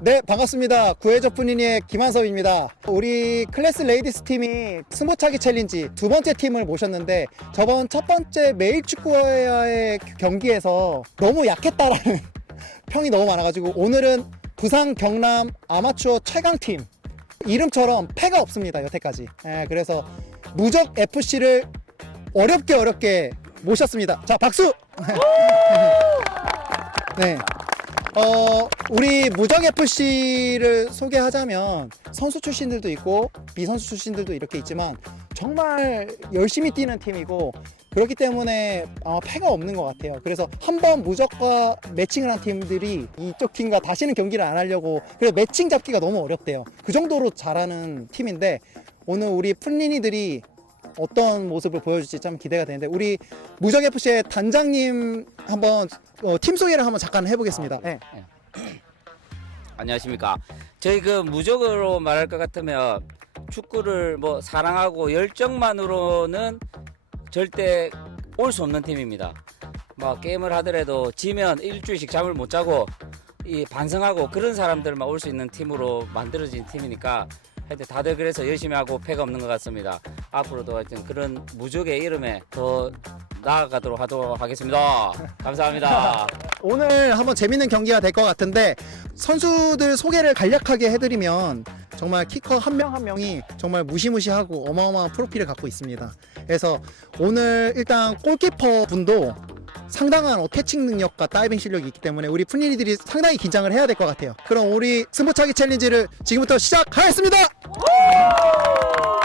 네 반갑습니다. 분인의 김한섭입니다. 우리 클래스 레이디스 팀이 승부차기 챌린지 두 번째 팀을 모셨는데 저번 첫 번째 매일 축구와의 경기에서 너무 약했다라는 평이 너무 많아가지고 오늘은 부산 경남 아마추어 최강팀. 이름처럼 패가 없습니다 여태까지. 예, 그래서 무적 FC를 어렵게 어렵게 모셨습니다. 자 박수! 네. 어, 우리 무적 FC를 소개하자면 선수 출신들도 있고 비선수 출신들도 이렇게 있지만 정말 열심히 뛰는 팀이고 그렇기 때문에 아마 패가 없는 것 같아요. 그래서 한 번 무적과 매칭을 한 팀들이 이쪽 팀과 다시는 경기를 안 하려고 그래서 매칭 잡기가 너무 어렵대요. 그 정도로 잘하는 팀인데 오늘 우리 푼린이들이 어떤 모습을 보여줄지 참 기대가 되는데 우리 무적 FC의 단장님 한번 어, 팀 소개를 한번 잠깐 해보겠습니다. 네. 안녕하십니까. 저희 그 무적으로 말할 것 같으면 축구를 뭐 사랑하고 열정만으로는 절대 올 수 없는 팀입니다. 뭐 게임을 하더라도 지면 일주일씩 잠을 못 자고 이 반성하고 그런 사람들만 올 수 있는 팀으로 만들어진 팀이니까 하여튼 다들 그래서 열심히 하고 패가 없는 것 같습니다. 앞으로도 하여튼 그런 무적의 이름에 더 나아가도록 하도록 하겠습니다. 감사합니다. 오늘 한번 재밌는 경기가 될 것 같은데 선수들 소개를 간략하게 해드리면 정말 키커 한 명 한 명이 정말 무시무시하고 어마어마한 프로필을 갖고 있습니다. 그래서 오늘 일단 골키퍼 분도 상당한 어태칭 능력과 다이빙 실력이 있기 때문에 우리 푼니들이 상당히 긴장을 해야 될 것 같아요. 그럼 우리 승부차기 챌린지를 지금부터 시작하겠습니다.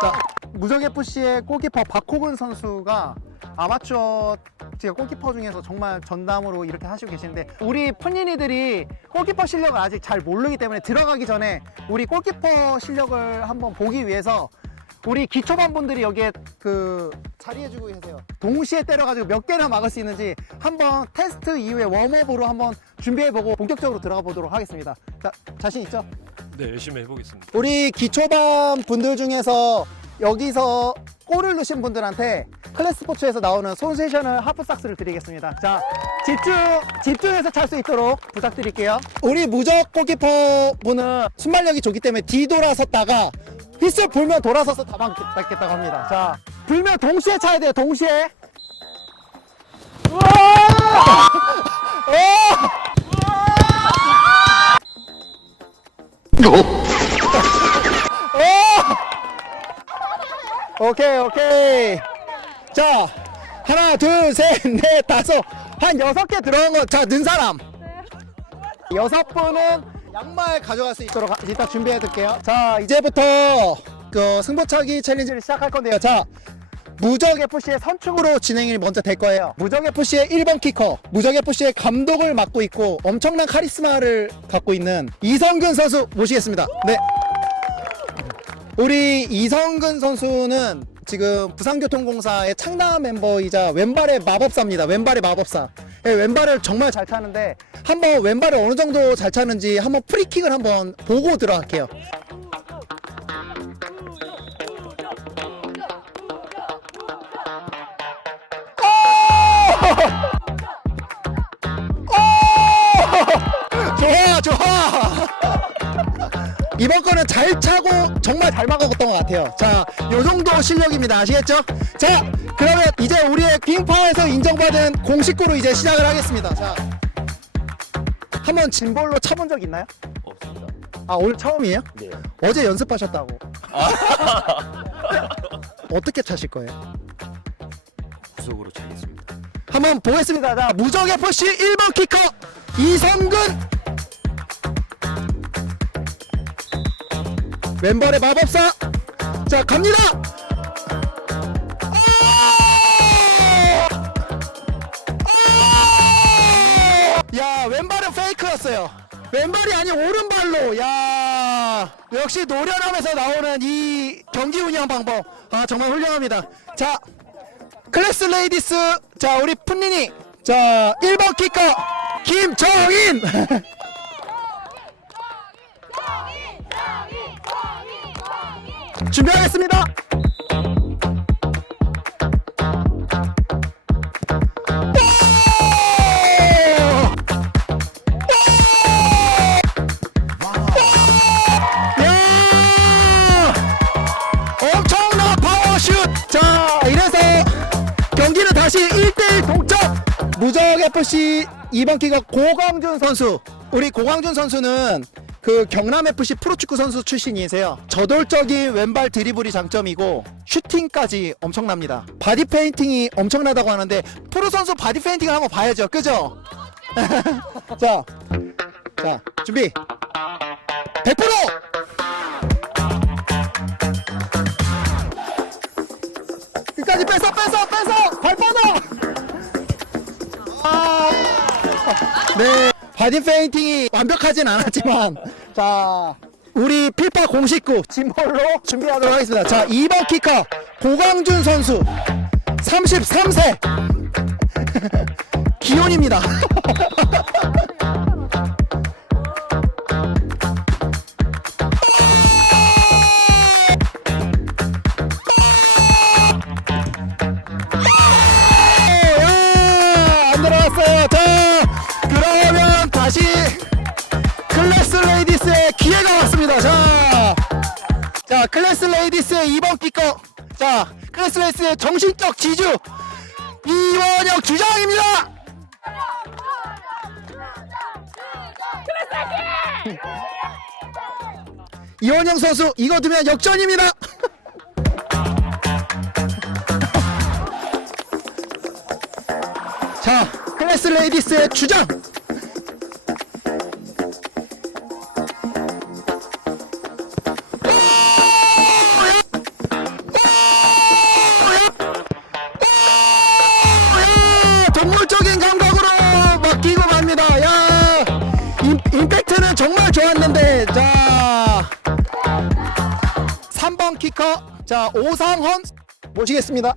자, 무적 FC의 골키퍼 박호근 선수가 아마추어 제가 골키퍼 중에서 정말 전담으로 이렇게 하시고 계시는데 우리 푼니니들이 골키퍼 실력을 아직 잘 모르기 때문에 들어가기 전에 우리 골키퍼 실력을 한번 보기 위해서 우리 기초반 분들이 여기에 그 자리해주고 계세요. 동시에 때려가지고 몇 개나 막을 수 있는지 한번 테스트 이후에 웜업으로 한번 준비해보고 본격적으로 들어가 보도록 하겠습니다. 자, 자신 있죠? 네, 열심히 해보겠습니다. 우리 기초반 분들 중에서 여기서 골을 넣으신 분들한테 클래스 스포츠에서 나오는 손세셔널 하프삭스를 드리겠습니다. 자, 집중, 집중해서 찰 수 있도록 부탁드릴게요. 우리 무적 골키퍼 분은 순발력이 좋기 때문에 뒤돌아섰다가 휘슬 불면 돌아서서 다 맞겠다고 합니다. 자, 불면 동시에 차야 돼요, 동시에. 우와! 오케이 오케이. 자 하나 둘 셋 넷 다섯. 한 여섯 개 들어간 거자는 사람. 여섯 분은 양말 가져갈 수 있도록 하- 일단 준비해 둘게요. 자 이제부터 그 승부차기 챌린지를 시작할 건데요. 자 무적 FC의 선축으로 진행이 먼저 될 거예요. 무적 FC의 1번 키커, 무적 FC의 감독을 맡고 있고 엄청난 카리스마를 갖고 있는 이성근 선수 모시겠습니다. 네. 우리 이성근 선수는 지금 부산교통공사의 창단 멤버이자 왼발의 마법사입니다. 왼발의 마법사. 예, 왼발을 정말 잘 차는데 한번 왼발을 어느 정도 잘 차는지 한번 프리킥을 한번 보고 들어갈게요. 이번 거는 잘 차고 정말 잘 막았던 것 같아요 자 요 정도 실력입니다 아시겠죠 자 그러면 이제 우리의 빙파에서 인정받은 공식구로 이제 시작을 하겠습니다 자 한번 짐볼로 차본 적 있나요? 없습니다. 아 오늘 처음이에요? 네. 어제 연습하셨다고 어떻게 차실 거예요? 구석으로 차겠습니다. 한번 보겠습니다. 자, 무적 FC 1번 키커 이성근 왼발의 마법사. 자 갑니다. 야 왼발은 페이크였어요. 왼발이 아닌 오른발로. 야 역시 노련함에서 나오는 이 경기 운영 방법. 아 정말 훌륭합니다. 자 클래스 레이디스. 자 우리 푼니니. 자 1번 키커 김정인 준비하겠습니다. 1대1 동점! 무적 FC 2번 키가 고광준 선수. 우리 고광준 선수는 그 경남 FC 프로축구 선수 출신이세요. 저돌적인 왼발 드리블이 장점이고 슈팅까지 엄청납니다. 바디 페인팅이 엄청나다고 하는데 프로 선수 바디 페인팅을 한번 봐야죠. 그죠? 자, 자, 준비. 100%! 끝까지 뺏어 뺏어 뺏어 발 뻗어 아, 네 바디 페인팅이 완벽하진 않았지만 자 우리 필파 공식구 짐볼로 준비하도록 하겠습니다. 자 2번 키커 고광준 선수 33세. 기혼입니다 자, 클래스 레이디스의 2번 키커. 자, 클래스 레이디스의 정신적 지주 이원혁 주장입니다. 이원영 선수 이거 두면 역전입니다. 자, 클래스 레이디스의 주장. 3번 키커, 자, 오상헌 모시겠습니다.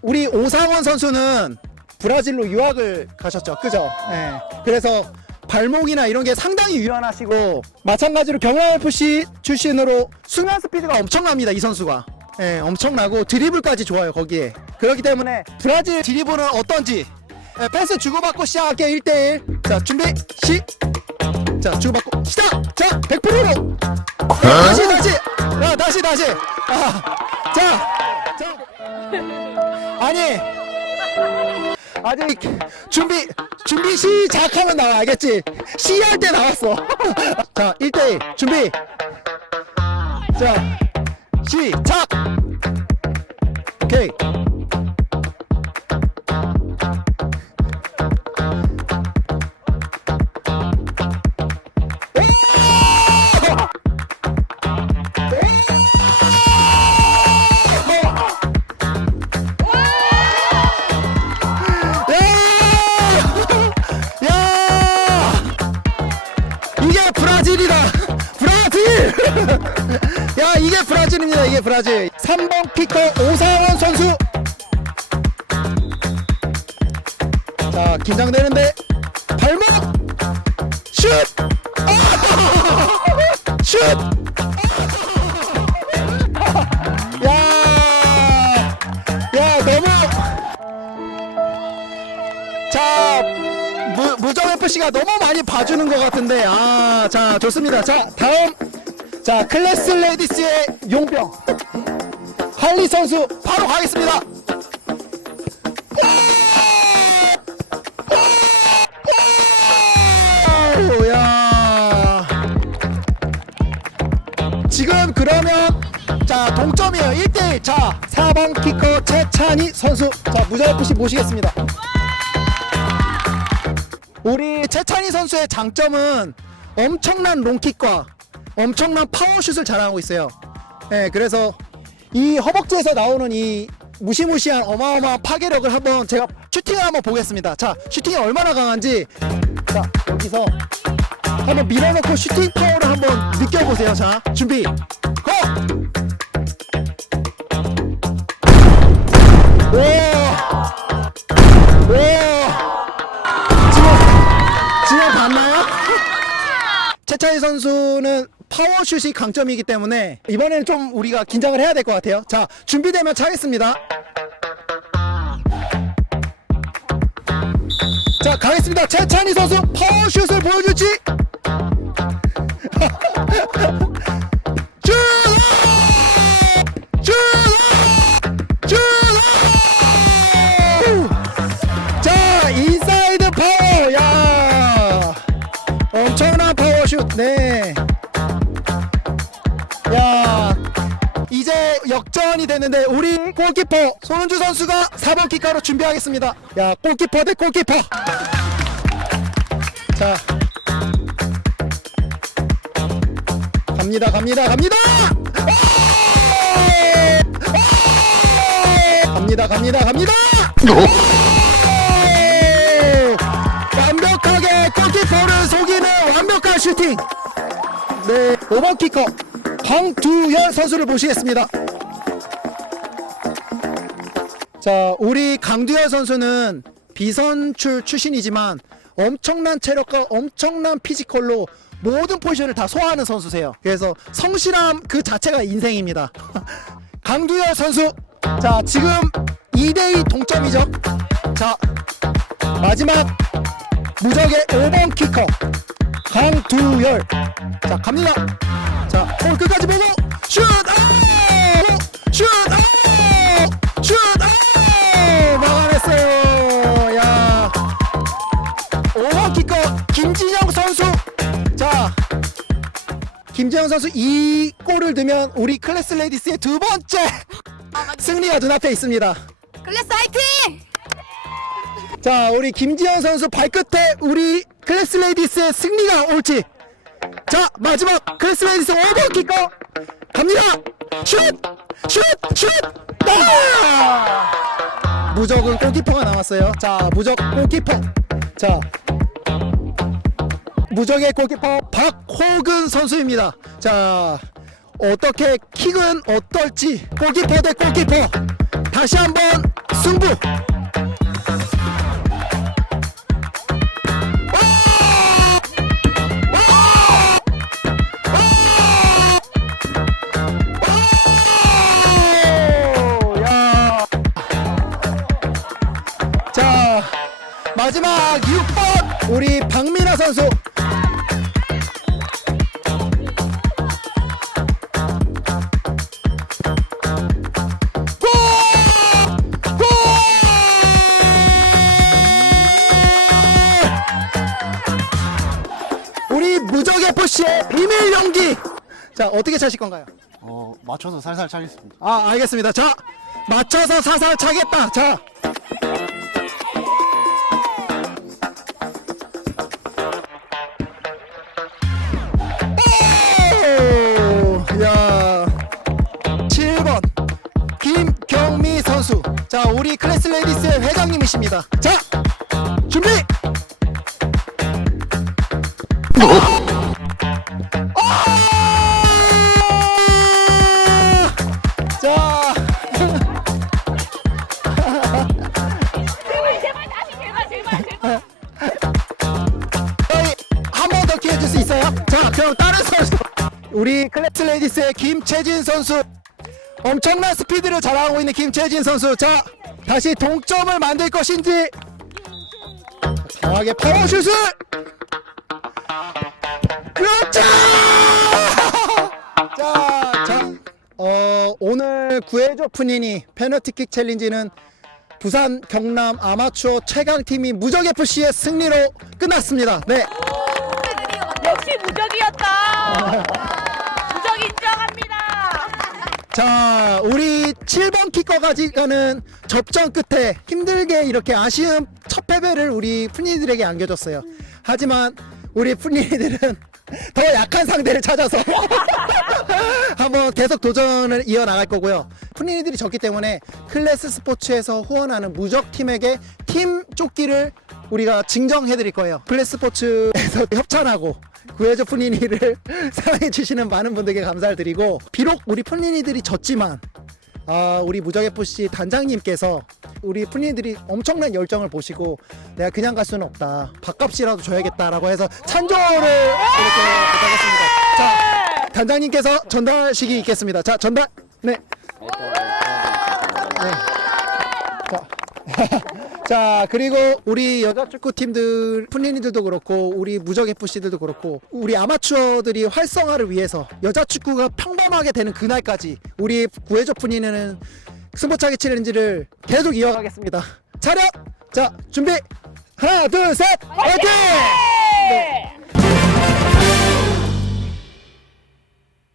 우리 오상원 선수는 브라질로 유학을 가셨죠. 그죠? 예. 그래서 발목이나 이런 게 상당히 유연하시고 마찬가지로 경남FC 출신으로 수면 스피드가 엄청납니다. 이 선수가. 예, 엄청나고 드리블까지 좋아요. 거기에. 그렇기 때문에 브라질 드리블은 어떤지 예, 패스 주고받고 시작할게요. 1대1. 자, 준비 시. 자, 주고받고 시작. 자, 100%로. 다시 다시. 야, 다시 다시. 아, 자. 자. 아니 아직 준비 준비 시작하면 나와 알겠지 시할 때 나왔어 자 1대1 준비 자 시작 오케이 브라질입니다. 이게 브라질. 3번 키커 오상원 선수. 자, 긴장되는데 발목 슛! 아! 슛! 야! 야, 너무 자, 무, 무정 FC가 너무 많이 봐주는 것 같은데, 아, 자, 좋습니다. 자, 다음, 자, 클래스 레디스의 용병. 할리 선수, 바로 가겠습니다. 지금 그러면, 자, 동점이에요. 1대1. 자, 4번 키커 최찬희 선수. 자, 무정 FC 모시겠습니다. 우리 최찬희 선수의 장점은 엄청난 롱킥과 엄청난 파워슛을 자랑하고 있어요. 예, 그래서 이 허벅지에서 나오는 이 무시무시한 어마어마한 파괴력을 한번 제가 슈팅을 한번 보겠습니다. 자, 슈팅이 얼마나 강한지 자, 여기서 한번 밀어넣고 슈팅 파워를 한번 느껴보세요. 자, 준비. 고! 오! 오! 지금 지금 봤나요? 최찬희 선수는 파워슛이 강점이기 때문에 이번에는 좀 우리가 긴장을 해야 될 것 같아요. 자, 준비되면 차겠습니다. 자, 가겠습니다. 최찬희 선수 파워슛을 보여줄지. 됐는데 우리 골키퍼 손은주 선수가 4번 킥가로 준비하겠습니다. 야, 골키퍼 대 골키퍼. 자. 갑니다. 갑니다. 갑니다. 오! 갑니다. 갑니다. 갑니다. 완벽하게 골키퍼를 속이는 완벽한 슈팅. 네, 5번 키커 강두열 선수를 모시겠습니다. 자, 우리 강두열 선수는 비선출 출신이지만 엄청난 체력과 엄청난 피지컬로 모든 포지션을 다 소화하는 선수세요. 그래서 성실함 그 자체가 인생입니다. 강두열 선수. 자, 지금 2대2 동점이죠. 자, 마지막 무적의 5번 키커 강두열 자 갑니다 자볼 끝까지 보고 슛 아웃 슛 김진영 선수 이 골을 넣으면 우리 클래스 레디스의 두 번째 승리가 눈앞에 있습니다 클래스 화이팅! 자, 우리 김지현 선수 발끝에 우리 클래스 레이디스의 승리가 올지. 자, 마지막 클래스 레이디스 5번 키커 갑니다. 슛! 슛! 슛! 아! 무적은 골키퍼가 나왔어요. 자, 무적 골키퍼. 자, 무적의 골키퍼 박호근 선수입니다. 자, 어떻게 킥은 어떨지 골키퍼 대 골키퍼 다시 한번 승부. 마지막 6번 우리 박민아 선수 FC의 비밀 연기. 자 어떻게 차실 건가요? 어, 맞춰서 살살 차겠습니다. 아 알겠습니다. 자 맞춰서 사살 차겠다. 자. 오! 야. 7번 김경미 선수. 자 우리 클래스 레디스의 회장님이십니다. 자 클래스 레디스의 김채진 선수. 엄청난 스피드를 자랑하고 있는 김채진 선수. 자, 다시 동점을 만들 것인지. 강하게 파워슛을. 그렇죠! 자, 자. 어, 오늘 구해줘 푸니니 페널티킥 챌린지는 부산 경남 아마추어 최강팀이 무적 FC의 승리로 끝났습니다. 네. 역시 무적이었다 자, 우리 7번 키커까지 가는 접전 끝에 힘들게 이렇게 아쉬운 첫 패배를 우리 푸니들에게 안겨줬어요. 하지만 우리 푸니들은 더 약한 상대를 찾아서 한번 계속 도전을 이어나갈 거고요. 푸니들이 졌기 때문에 클래스 스포츠에서 후원하는 무적 팀에게 팀 조끼를 우리가 증정해 드릴 거예요. 클래스 스포츠에서 협찬하고 구해줘 푸니니를 사랑해 주시는 많은 분들께 감사를 드리고 비록 우리 푸니니들이 졌지만 아, 우리 무적FC 단장님께서 우리 푸니들이 엄청난 열정을 보시고 내가 그냥 갈 수는 없다. 밥값이라도 줘야겠다라고 해서 찬조를 이렇게 부탁했습니다. 자, 단장님께서 전달식이 있겠습니다. 자, 전달. 네. 네. 자. 자, 그리고 우리 여자 축구 팀들, 푼리니들도 그렇고, 우리 무적 FC들도 그렇고, 우리 아마추어들이 활성화를 위해서 여자 축구가 평범하게 되는 그날까지 우리 구해줘 푼리니는 승부차기 챌린지를 계속 이어가겠습니다. 차렷! 자, 준비! 하나, 둘, 셋! 화이팅! 네.